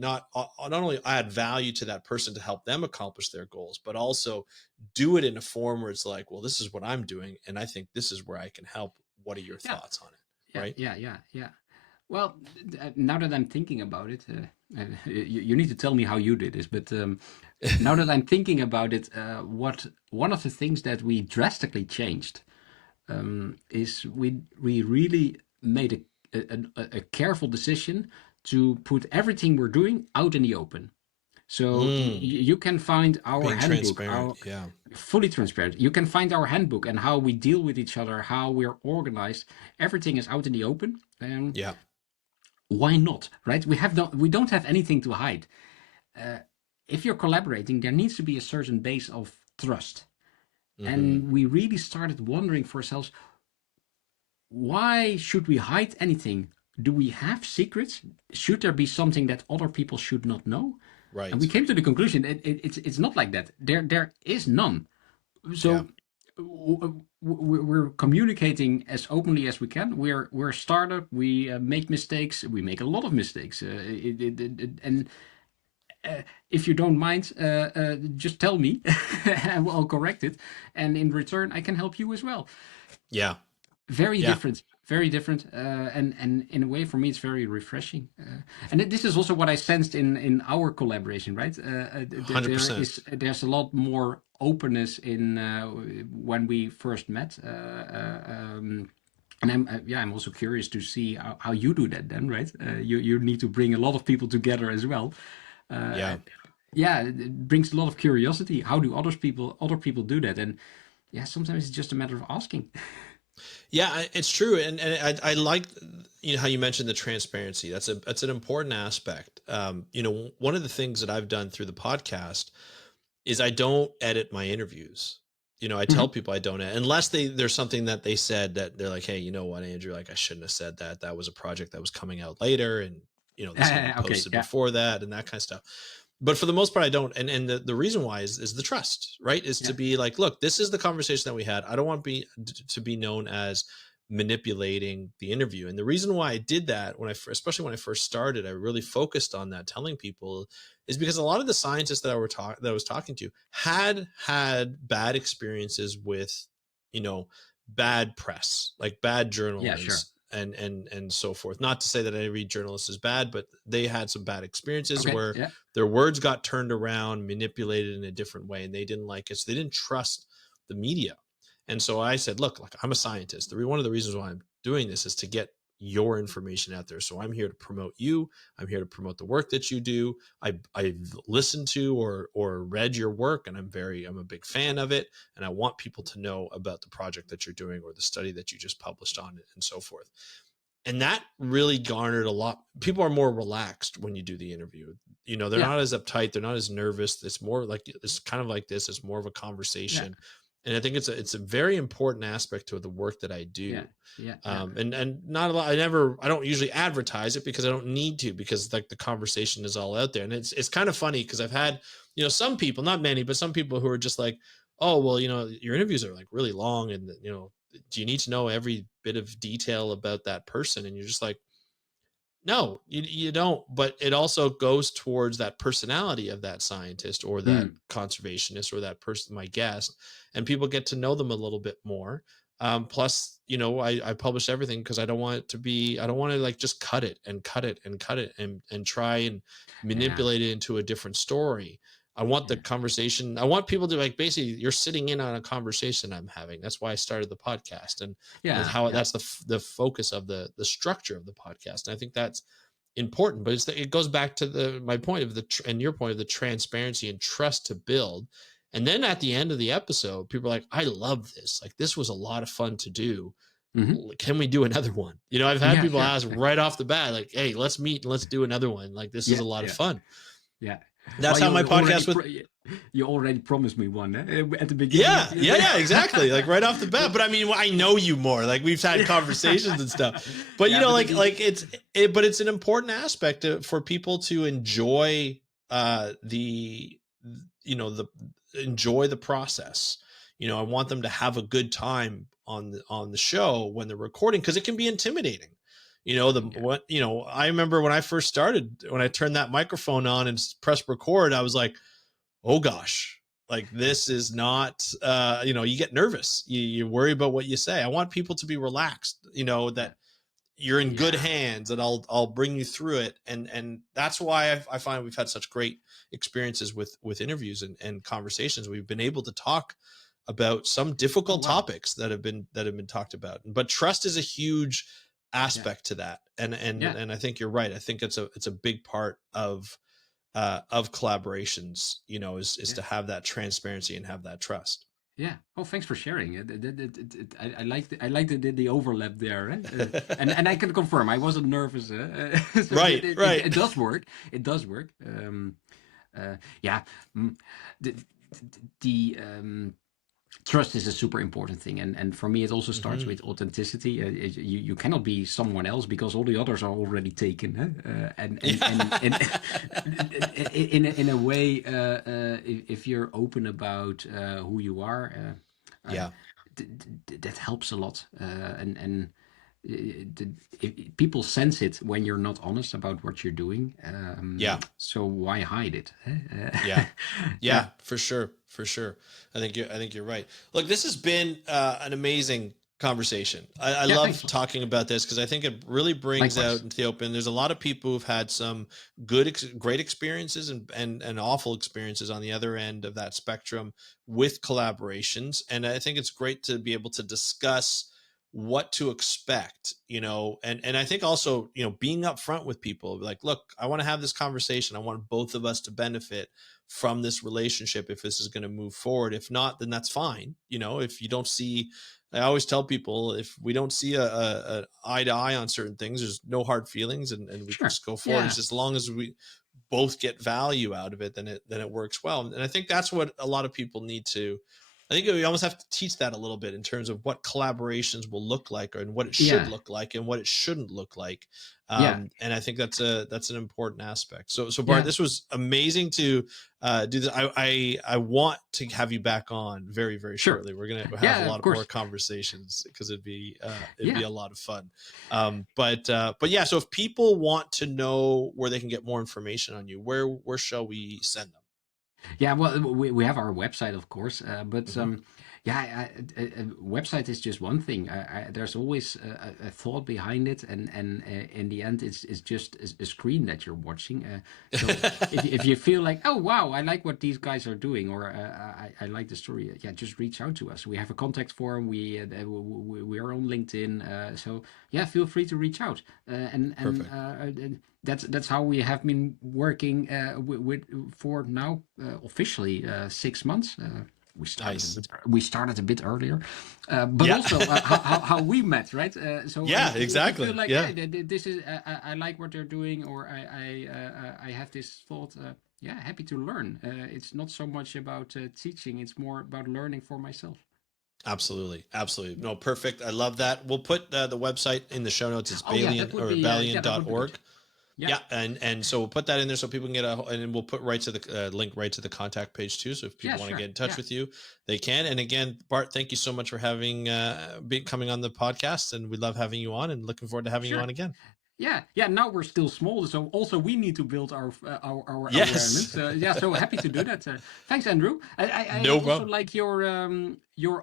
add value to that person to help them accomplish their goals, but also do it in a form where it's like, well, this is what I'm doing, and I think this is where I can help. What are your Yeah, thoughts on it? yeah, Right. yeah, yeah, yeah. Well, now that I'm thinking about it, you need to tell me how you did this. But now that I'm thinking about it, what one of the things that we drastically changed is we really made a careful decision to put everything we're doing out in the open. So you can find our Being handbook, transparent. our Yeah. fully transparent. You can find our handbook and how we deal with each other, how we're organized. Everything is out in the open. Yeah. Why not, right? We don't have anything to hide. If you're collaborating, there needs to be a certain base of trust. Mm-hmm. And we really started wondering for ourselves, why should we hide anything? Do we have secrets? Should there be something that other people should not know? And we Right. came to the conclusion it's not like that. There is none. Yeah. So we're communicating as openly as we can. We're a startup. We make mistakes. We make a lot of mistakes. And if you don't mind, just tell me, and I'll correct it. And in return, I can help you as well. Yeah. Very Yeah. different, very different, and in a way for me it's very refreshing. And this is also what I sensed in our collaboration, right? There's a lot more openness in when we first met. And I'm also curious to see how you do that then, right? You need to bring a lot of people together as well. Uh, 100%. yeah, it brings a lot of curiosity. How do other people do that? And yeah, sometimes it's just a matter of asking. Yeah, it's true, and I like how you mentioned the transparency. That's an important aspect. One of the things that I've done through the podcast is I don't edit my interviews. I tell people I don't edit, unless there's something that they said that they're like, hey, you know what, Andrew, like, I shouldn't have said that. That was a project that was coming out later, and this can be Okay, posted yeah, before that, and that kind of stuff. But for the most part, I don't. And the reason why is the trust, right? Is yeah, to be like, look, this is the conversation that we had. I don't want to be known as manipulating the interview. And the reason why I did that, especially when I first started, I really focused on that, telling people, is because a lot of the scientists that I was talking to had bad experiences with, bad press, like bad yeah, sure. journalists and so forth. Not to say that every journalist is bad, but they had some bad experiences Okay, where yeah, their words got turned around, manipulated in a different way, and they didn't like it. So they didn't trust the media. And so I said, look, like I'm a scientist. One of the reasons why I'm doing this is to get your information out there. So I'm here to promote you. I'm here to promote the work that you do. I've listened to or read your work, and I'm a big fan of it. And I want people to know about the project that you're doing or the study that you just published on it and so forth. And that really garnered a lot. People are more relaxed when you do the interview. They're Yeah. not as uptight. They're not as nervous. It's more like, it's kind of like this. It's more of a Yeah. conversation. And I think it's a very important aspect to the work that I Yeah. do. Yeah. Yeah. And not a lot. I don't usually advertise it because I don't need to, because like the conversation is all out there. And it's kind of funny because I've had, some people, not many, but some people who are just like, oh, well, your interviews are like really long, and do you need to know every bit of detail about that person? And you're just like, no, you don't. But it also goes towards that personality of that scientist or that Mm. conservationist or that person, my guest, and people get to know them a little bit more. Plus, I publish everything because I don't want to like just cut it and cut it and cut it and try and Yeah. manipulate it into a different story. I want the Yeah. conversation. I want people to, like, basically you're sitting in on a conversation I'm having. That's why I started the podcast, and Yeah. Yeah. that's the focus of the structure of the podcast. And I think that's important, but it goes back to my point of and your point of the transparency and trust to build. And then at the end of the episode, people are like, I love this. Like, this was a lot of fun to do. Hmm. Can we do another one? I've had Yeah. people Sure. ask right off the bat, like, hey, let's meet and let's do another one. Like, this is Yeah. a lot of Yeah. fun. Yeah. That's Well, how my you already podcast with you already promised me one at the beginning of yeah, the yeah, yeah, exactly. Like right off the bat. But I mean, I know you more. Like we've had conversations and stuff. But Yeah, but but it's an important aspect for people to enjoy the enjoy the process. I want them to have a good time on the show when they're recording, because it can be intimidating. I remember when I first started, when I turned that microphone on and pressed record, I was like, oh gosh, like this is not, you get nervous. You worry about what you say. I want people to be relaxed, that you're in good yeah. hands, and I'll bring you through it. And that's why I find we've had such great experiences with interviews and conversations. We've been able to talk about some Oh difficult wow. topics that have been talked about, but trust is a huge Yeah. aspect to that. And Yeah. I think you're right. I think it's a big part of collaborations, is Yeah. to have that transparency and have that trust. Yeah. Oh, thanks for sharing. I like the overlap there, and I can confirm I wasn't nervous. So Right, it right. does work. It does work. Yeah. mm, The trust is a super important thing, and for me it also starts Hmm. with authenticity. You cannot be someone else because all the others are already taken, huh? In a way, if you're open about who you are, Yeah, that helps a lot, and people sense it when you're not honest about what you're doing. yeah, So why hide it, huh? yeah, Yeah. yeah, for sure, for sure. I think you're right. Look, this has been an amazing conversation. I Yeah, love thanks. talking about this because I think it really brings out Likewise. into the open. There's a lot of people who've had some great experiences and awful experiences on the other end of that spectrum with collaborations. And I think it's great to be able to discuss what to expect, and I think also, being upfront with people, like, look, I want to have this conversation. I want both of us to benefit from this relationship if this is going to move forward. If not, then that's fine. If you don't see, I always tell people, if we don't see a eye to eye on certain things, there's no hard feelings, and we can Sure. just go forward. Yeah. It's just as long as we both get value out of it, then it works well. And I think that's what a lot of people need to. I think we almost have to teach that a little bit in terms of what collaborations will look like, and what it should Yeah. look like, and what it shouldn't look like. Yeah. And I think that's an important aspect. So Bart, Yeah. this was amazing to do this. I want to have you back on very, very Sure. shortly. We're gonna have a Yeah, of lot more course. conversations because it'd be Yeah. a lot of fun. But yeah. So if people want to know where they can get more information on you, where shall we send them? Yeah, well, we have our website, of course, but Hmm. Yeah, a website is just one thing. There's always a thought behind it, and in the end, it's just a screen that you're watching. So if you feel like, oh wow, I like what these guys are doing, or I like the story, yeah, just reach out to us. We have a contact form. We are on LinkedIn. So yeah, feel free to reach out. Perfect. That's how we have been working with for now officially 6 months. Nice. We started a bit earlier, but Yeah. also how we met, right? So Yeah, if you exactly. feel like, Yeah. hey, this is I like what they're doing, or I have this thought. Yeah, happy to learn. It's not so much about teaching; it's more about learning for myself. Absolutely. Absolutely. No, perfect. I love that. We'll put the website in the show notes. It's Oh yeah, Balean that would or be that would be good. Balean.org. Yeah, Yeah, and so we'll put that in there so people can get and we'll put right to the link right to the contact page too. So if yeah, people want to sure, get in touch yeah. with you, they can. And again, Bart, thank you so much for having coming on the podcast, and we love having you on, and looking forward to having you Sure. on again. Yeah, yeah. Now we're still small, so also we need to build our Yes, awareness. Yeah, so happy to do that. Thanks, Andrew. I no also problem. like your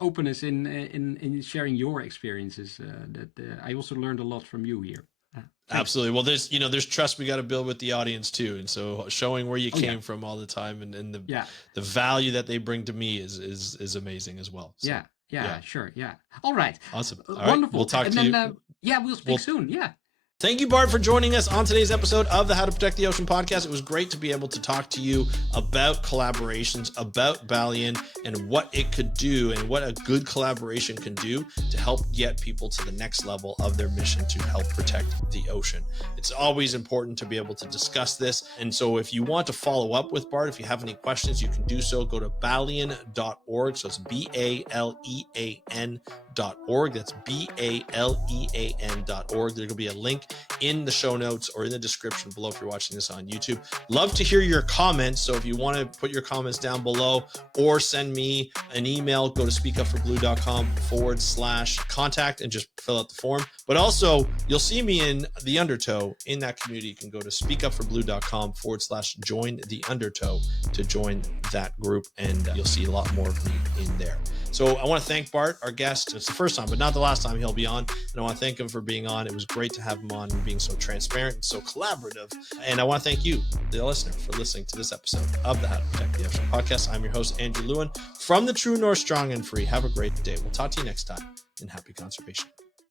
openness in sharing your experiences. That I also learned a lot from you here. Thanks. Absolutely. Well, there's trust we got to build with the audience too, and so showing where you Oh yeah, came from all the time, and yeah, the value that they bring to me is amazing as well. So yeah, yeah, yeah. Sure, yeah. All right, awesome. All right, we'll wonderful. talk And to then you. yeah, we'll speak We'll soon. Yeah. Thank you, Bart, for joining us on today's episode of the How to Protect the Ocean podcast. It was great to be able to talk to you about collaborations, about Balean, and what it could do and what a good collaboration can do to help get people to the next level of their mission to help protect the ocean. It's always important to be able to discuss this. And so if you want to follow up with Bart, if you have any questions, you can do so. Go to balean.org. So it's BALEAN.org. That's BALEAN.org. There will be a link in the show notes or in the description below if you're watching this on YouTube. Love to hear your comments. So if you want to put your comments down below or send me an email, go to speakupforbblue.com/contact and just fill out the form. But also, you'll see me in the Undertow in that community. You can go to speakupforbblue.com/join the Undertow to join that group, and you'll see a lot more of me in there. So I want to thank Bart, our guest. It's the first time, but not the last time he'll be on. And I want to thank him for being on. It was great to have him on and being so transparent and so collaborative. And I want to thank you, the listener, for listening to this episode of the How to Protect the Ocean podcast. I'm your host, Andrew Lewin, from the True North Strong and Free. Have a great day. We'll talk to you next time, and happy conservation.